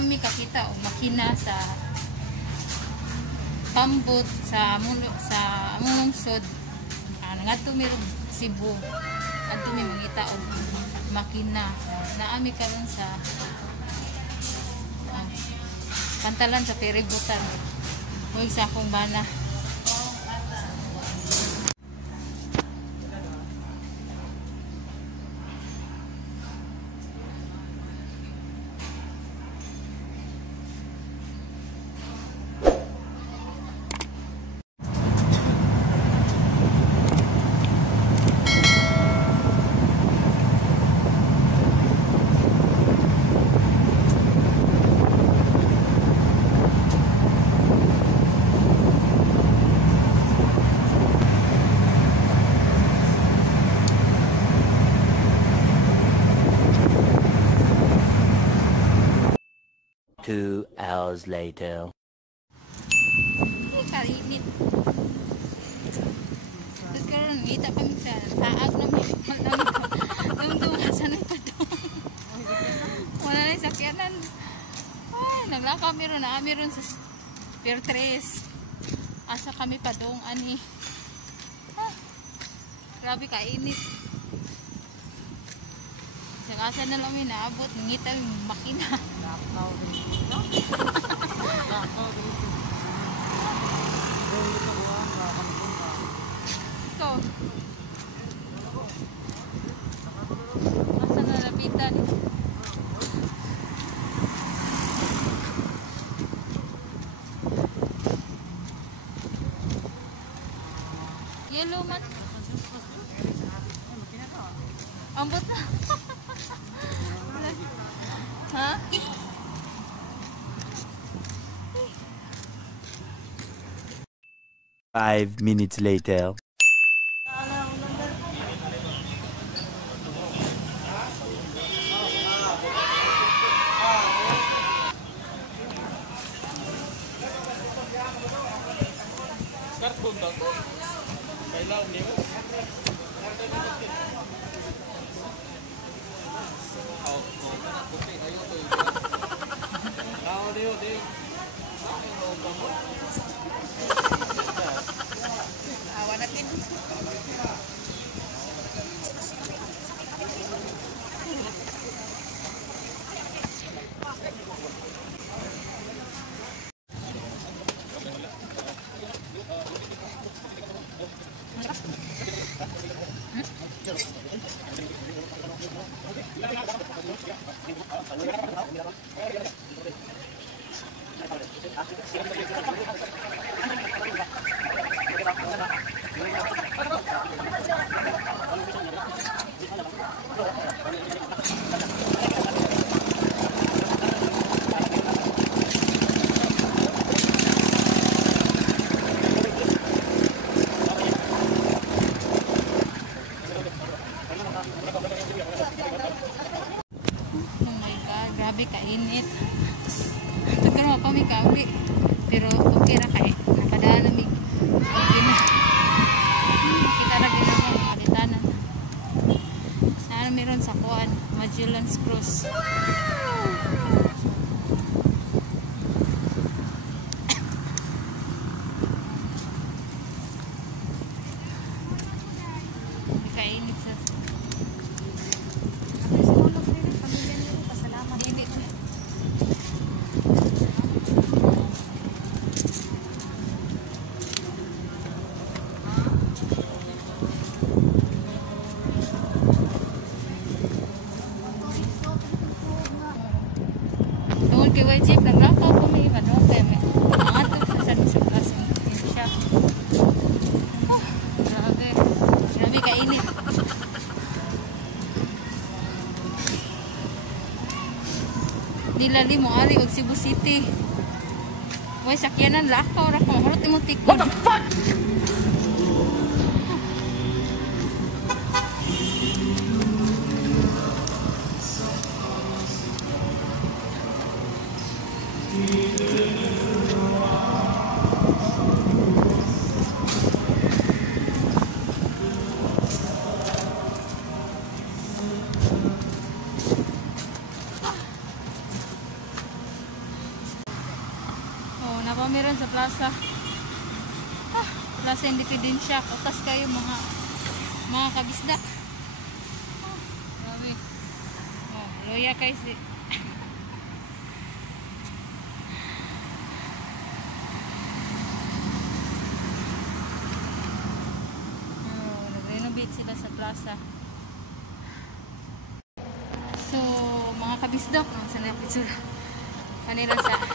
Nami kakita o makina sa pambot sa among sod. Ngadto mi Cebu. Adto mi mangita og makina. Naami karon sa pantalan sa peributan. Moy sa akong bana. Two hours later. Kainit. Karon ngita kami sa taag namin. Dumdumasan pa to. Wala na sakyanan. Ay, naglakaw kami ron. Naami ron sa Pier 3. Asa kami pa dong ani. Grabe kainit. Asa na lang naabot, ngita yung makina. Lakaw rin. Lakaw rin. Ito. Asa na lapitan? Yellow mat. Ambot na. Huh? 5 minutes later. Grabe kainit. Tugro pa mi kauli. Pero okay ra kay nakadaan mi. Kita ra gyud ang palitanan. Sana meron sa kuan, Magellan's Cruise. Kainit sa kay YG naglakaw ko may iba no kaya may nangatog sa San Nicolas siya. Grabe kainit. Dilali mo ari og Cebu City. Way sakyanan lakaw ra ko harot imong tikon. What the fuck? Plaza. Plaza Independencia. Katas kayo mga kabisdak. Grabe. Loya kayo si nag-renovate sila sa plaza. So, mga kabisdak, sa napitsura kanila sa